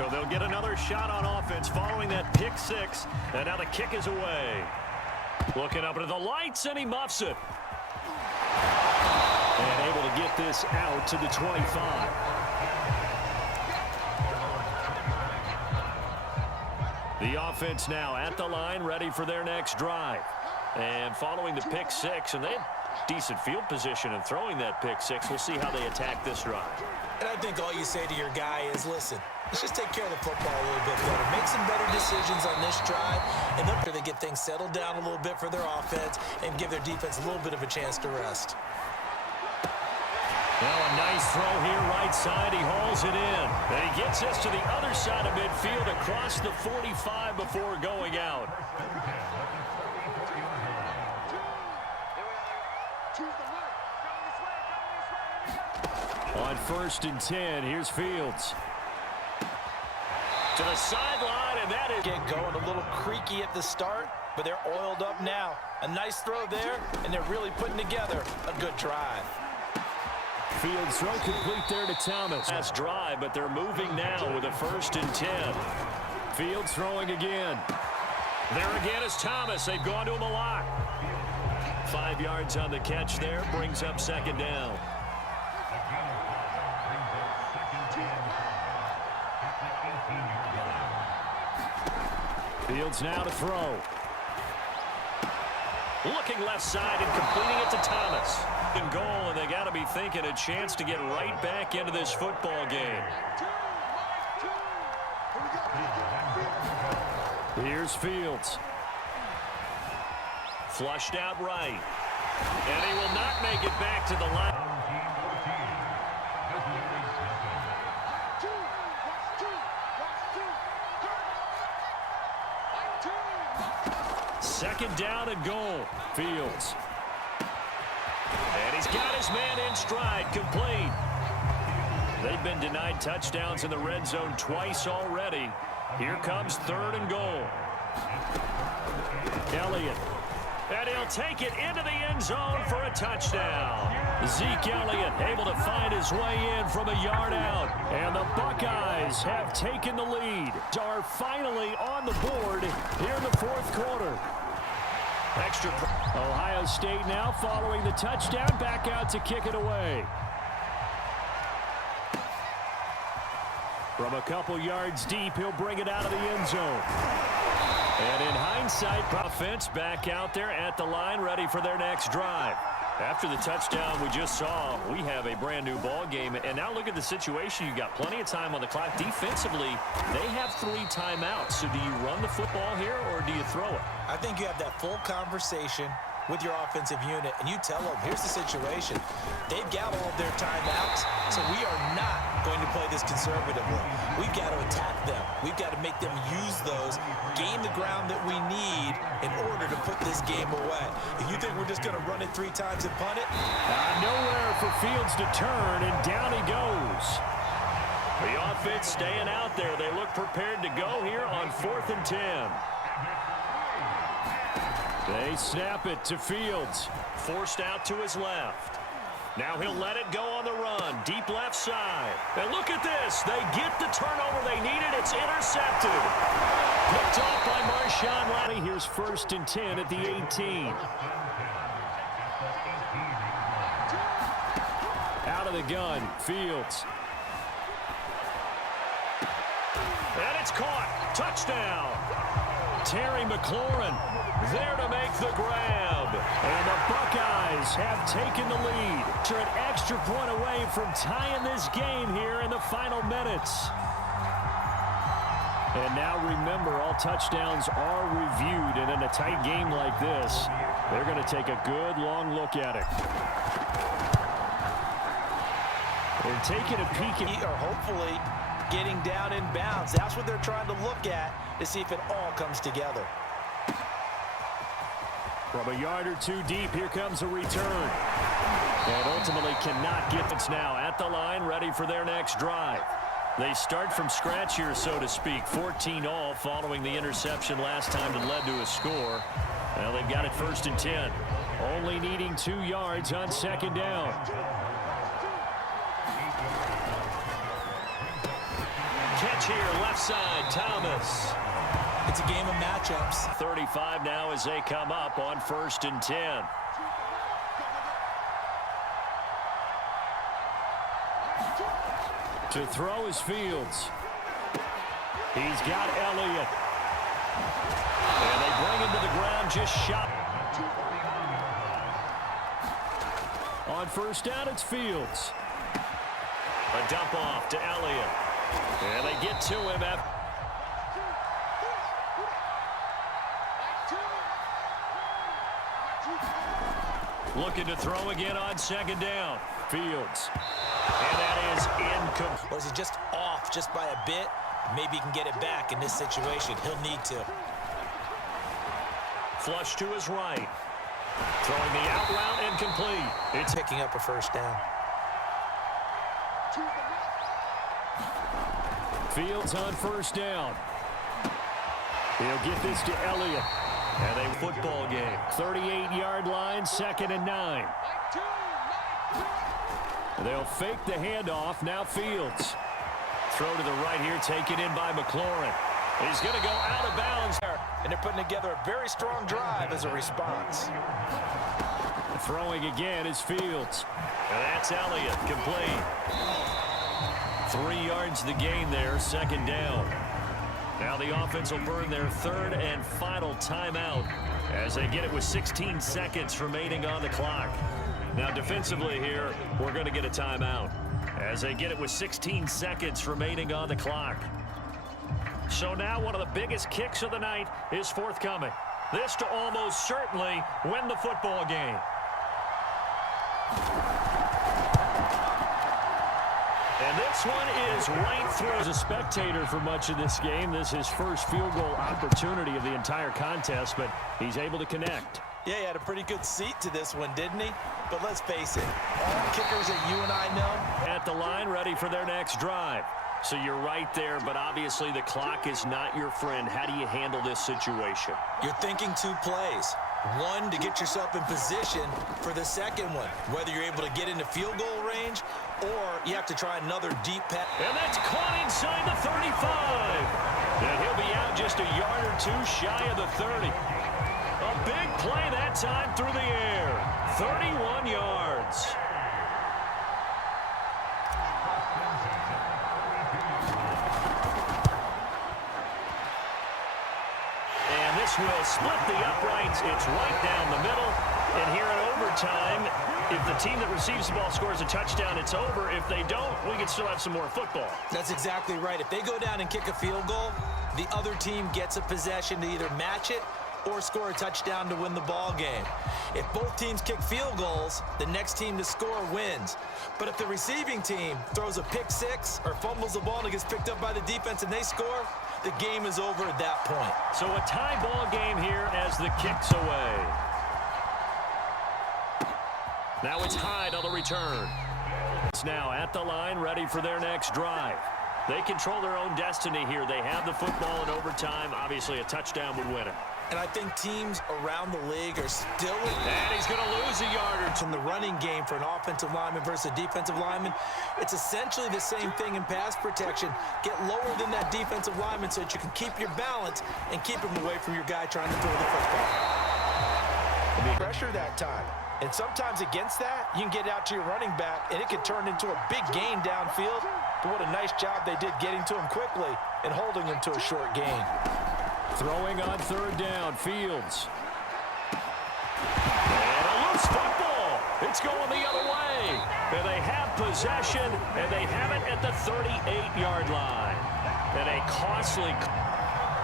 So they'll get another shot on offense following that pick six. And now the kick is away. Looking up into the lights, and he muffs it. And able to get this out to the 25. The offense now at the line, ready for their next drive. And following the pick six, and they had decent field position in throwing that pick six. We'll see how they attack this drive. And I think all you say to your guy is, listen, let's just take care of the football a little bit better. Make some better decisions on this drive, and then they get things settled down a little bit for their offense and give their defense a little bit of a chance to rest. Well, a nice throw here right side. He hauls it in. And he gets this to the other side of midfield across the 45 before going out. On 1st and 10, here's Fields. To the sideline, and that is... Get going a little creaky at the start, but they're oiled up now. A nice throw there, and they're really putting together a good drive. Fields throw complete there to Thomas. Last drive, but they're moving now with a 1st and 10. Fields throwing again. There again is Thomas. They've gone to him a lot. 5 yards on the catch there, brings up 2nd down. Fields now to throw. Looking left side and completing it to Thomas. In goal, and they got to be thinking a chance to get right back into this football game. Here's Fields. Flushed out right. And he will not make it back to the line. Second down and goal. Fields. And he's got his man in stride, complete. They've been denied touchdowns in the red zone twice already. Here comes 3rd and goal. Elliott. And he'll take it into the end zone for a touchdown. Zeke Elliott able to find his way in from a yard out. And the Buckeyes have taken the lead. Are finally on the board here in the 4th quarter. Extra. Ohio State now following the touchdown, back out to kick it away. From a couple yards deep, he'll bring it out of the end zone. And in hindsight, offense back out there at the line, ready for their next drive. After the touchdown we just saw, we have a brand new ball game. And now look at the situation. You've got plenty of time on the clock. Defensively, they have 3 timeouts. So do you run the football here or do you throw it? I think you have that full conversation with your offensive unit, and you tell them, here's the situation. They've got all of their timeouts, so we are not going to play this conservatively. We've got to attack them. We've got to make them use those, gain the ground that we need in order to put this game away. If you think we're just going to run it 3 times and punt it? Nowhere for Fields to turn, and down he goes. The offense staying out there. They look prepared to go here on 4th and 10. They snap it to Fields. Forced out to his left. Now he'll let it go on the run. Deep left side. And look at this. They get the turnover they needed. It's intercepted. Picked off by Marshawn Lattimore's. Here's 1st and 10 at the 18. Out of the gun. Fields. And it's caught. Touchdown. Terry McLaurin there to make the grab. And the Buckeyes have taken the lead. They're an extra point away from tying this game here in the final minutes. And now remember, all touchdowns are reviewed. And in a tight game like this, they're going to take a good long look at it. They're taking a peek at... Or hopefully getting down in bounds. That's what they're trying to look at to see if it all comes together. From a yard or 2 deep, here comes a return. And ultimately cannot get it now at the line, ready for their next drive. They start from scratch here, so to speak. 14-all following the interception last time that led to a score. Well, they've got it 1st and 10. Only needing 2 yards on 2nd down. Catch here, left side, Thomas. It's a game of matchups. 35 now as they come up on 1st and 10. To throw is Fields. He's got Elliott. And they bring him to the ground just shot. On 1st down, it's Fields. A dump off to Elliott. And they get to him after. Looking to throw again on 2nd down. Fields. And that is incomplete. Or is he just off just by a bit? Maybe he can get it back in this situation. He'll need to. Flush to his right. Throwing the out route incomplete. It's picking up a 1st down. Fields on 1st down. He'll get this to Elliott. And a football game. 38-yard line, 2nd and 9. They'll fake the handoff. Now Fields. Throw to the right here, taken in by McLaurin. He's going to go out of bounds. And they're putting together a very strong drive as a response. Throwing again is Fields. And that's Elliott, complete. 3 yards the gain there, 2nd down. Now the offense will burn their 3rd and final timeout as they get it with 16 seconds remaining on the clock. Now defensively here, we're going to get a timeout as they get it with 16 seconds remaining on the clock. So now one of the biggest kicks of the night is forthcoming. This to almost certainly win the football game. And this one is right through. As a spectator for much of this game, this is his first field goal opportunity of the entire contest, but he's able to connect. Yeah, he had a pretty good seat to this one, didn't he? But let's face it, all kickers that you and I know. At the line, ready for their next drive. So you're right there, but obviously the clock is not your friend. How do you handle this situation? You're thinking 2 plays. One, to get yourself in position for the second one, whether you're able to get into field goal range or you have to try another deep pass. And that's caught inside the 35. And he'll be out just a yard or 2 shy of the 30. A big play that time through the air. 31 yards. And this will split the uprights. It's right down the middle. And here in overtime, if the team that receives the ball scores a touchdown, it's over. If they don't, we can still have some more football. That's exactly right. If they go down and kick a field goal, the other team gets a possession to either match it or score a touchdown to win the ball game. If both teams kick field goals, the next team to score wins. But if the receiving team throws a pick 6 or fumbles the ball and it gets picked up by the defense and they score, the game is over at that point. So a tie ball game here as the kick's away. Now it's Hyde on the return. It's now at the line, ready for their next drive. They control their own destiny here. They have the football in overtime. Obviously, a touchdown would win it. And I think teams around the league are still... And he's going to lose a yard or 2. In the running game for an offensive lineman versus a defensive lineman, it's essentially the same thing in pass protection. Get lower than that defensive lineman so that you can keep your balance and keep him away from your guy trying to throw the football. Pressure that time. And sometimes against that, you can get out to your running back, and it can turn into a big gain downfield. But what a nice job they did getting to him quickly and holding him to a short gain. Throwing on 3rd down, Fields. And a loose football. It's going the other way. And they have possession, and they have it at the 38-yard line. And a costly...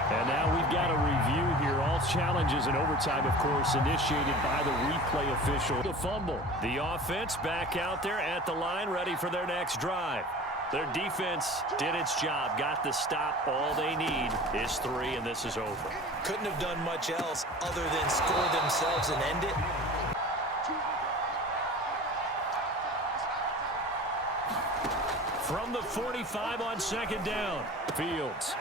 And now we've got a review here. All challenges in overtime, of course, initiated by the replay official. The fumble. The offense back out there at the line, ready for their next drive. Their defense did its job, got the stop. All they need is 3, and this is over. Couldn't have done much else other than score themselves and end it. From the 45 on 2nd down, Fields.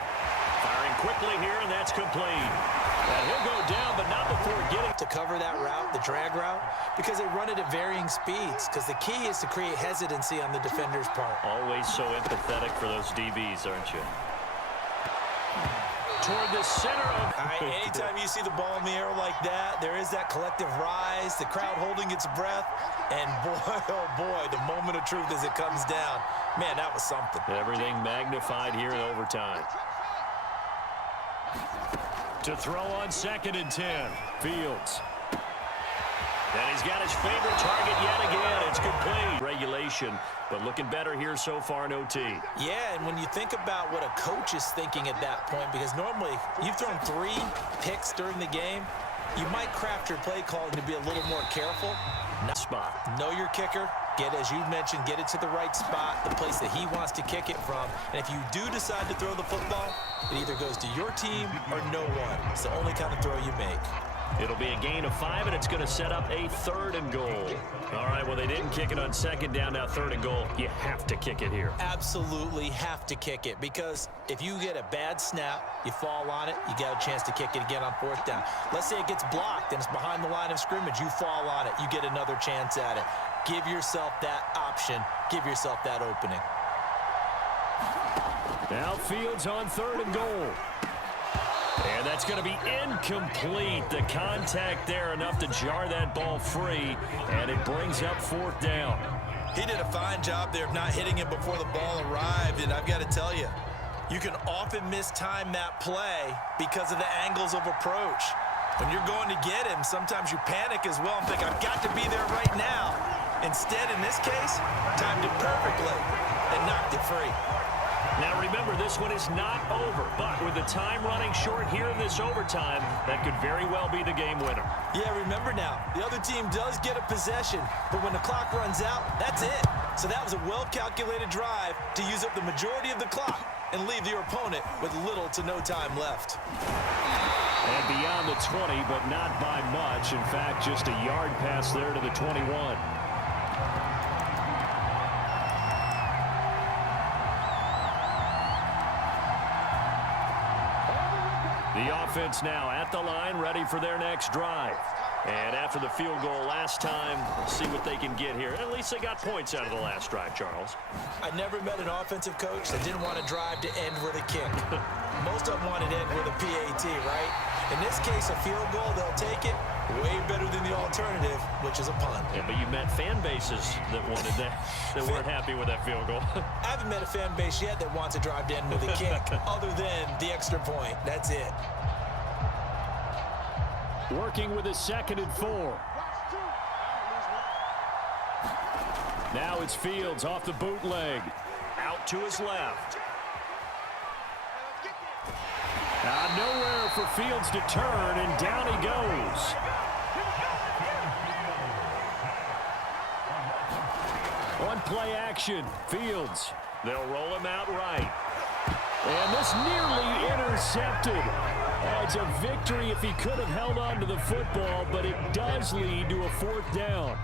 Firing quickly here, and that's complete. And he'll go down, but not before getting to cover that route, the drag route, because they run it at varying speeds, because the key is to create hesitancy on the defender's part. Always so empathetic for those DBs, aren't you? Toward the center of... All right, anytime you see the ball in the air like that, there is that collective rise, the crowd holding its breath, and boy, oh boy, the moment of truth as it comes down. Man, that was something. Everything magnified here in overtime. To throw on 2nd and 10. Fields. And he's got his favorite target yet again. It's complete. Regulation, but looking better here so far in OT. Yeah, and when you think about what a coach is thinking at that point, because normally you've thrown 3 picks during the game, you might craft your play calling to be a little more careful. Spot. Know your kicker. Get, as you mentioned, get it to the right spot, the place that he wants to kick it from. And if you do decide to throw the football, it either goes to your team or no one. It's the only kind of throw you make. It'll be a gain of 5, and it's going to set up a 3rd and goal. All right, well, they didn't kick it on 2nd down, now 3rd and goal. You have to kick it here. Absolutely have to kick it, because if you get a bad snap, you fall on it, you got a chance to kick it again on 4th down. Let's say it gets blocked and it's behind the line of scrimmage. You fall on it, you get another chance at it. Give yourself that option. Give yourself that opening. Now Fields on 3rd and goal. And that's going to be incomplete. The contact there enough to jar that ball free, and it brings up 4th down. He did a fine job there of not hitting him before the ball arrived, and I've got to tell you, you can often mistime that play because of the angles of approach. When you're going to get him, sometimes you panic as well and think, I've got to be there right now. Instead, in this case, timed it perfectly and knocked it free. Now remember, this one is not over, but with the time running short here in this overtime, that could very well be the game winner. Yeah, remember now, the other team does get a possession, but when the clock runs out, that's it. So that was a well-calculated drive to use up the majority of the clock and leave your opponent with little to no time left. And beyond the 20, but not by much. In fact, just a yard pass there to the 21. The offense now at the line, ready for their next drive. And after the field goal last time, we'll see what they can get here. At least they got points out of the last drive, Charles. I never met an offensive coach that didn't want to drive to end with a kick. Most of them wanted to end with a PAT, right? In this case, a field goal, they'll take it. Way better than the alternative, which is a punt. Yeah, but you met fan bases that wanted that, that weren't happy with that field goal. I haven't met a fan base yet that wants to drive to end with a kick, other than the extra point. That's it. Working with a 2nd and 4. Now it's Fields off the bootleg. Out to his left. Nowhere for Fields to turn, and down he goes. On play action, Fields. They'll roll him out right. And this nearly intercepted. It's a victory if he could have held on to the football, but it does lead to a 4th down.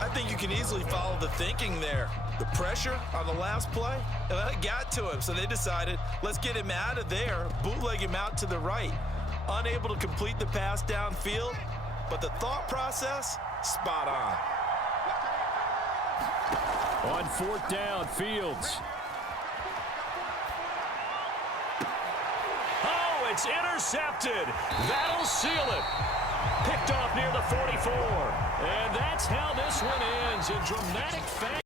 I think you can easily follow the thinking there. The pressure on the last play, it got to him, so they decided, let's get him out of there, bootleg him out to the right. Unable to complete the pass downfield, but the thought process, spot on. On 4th down, Fields. Oh, it's intercepted. That'll seal it. Picked off near the 44. And that's how this one ends in dramatic fashion.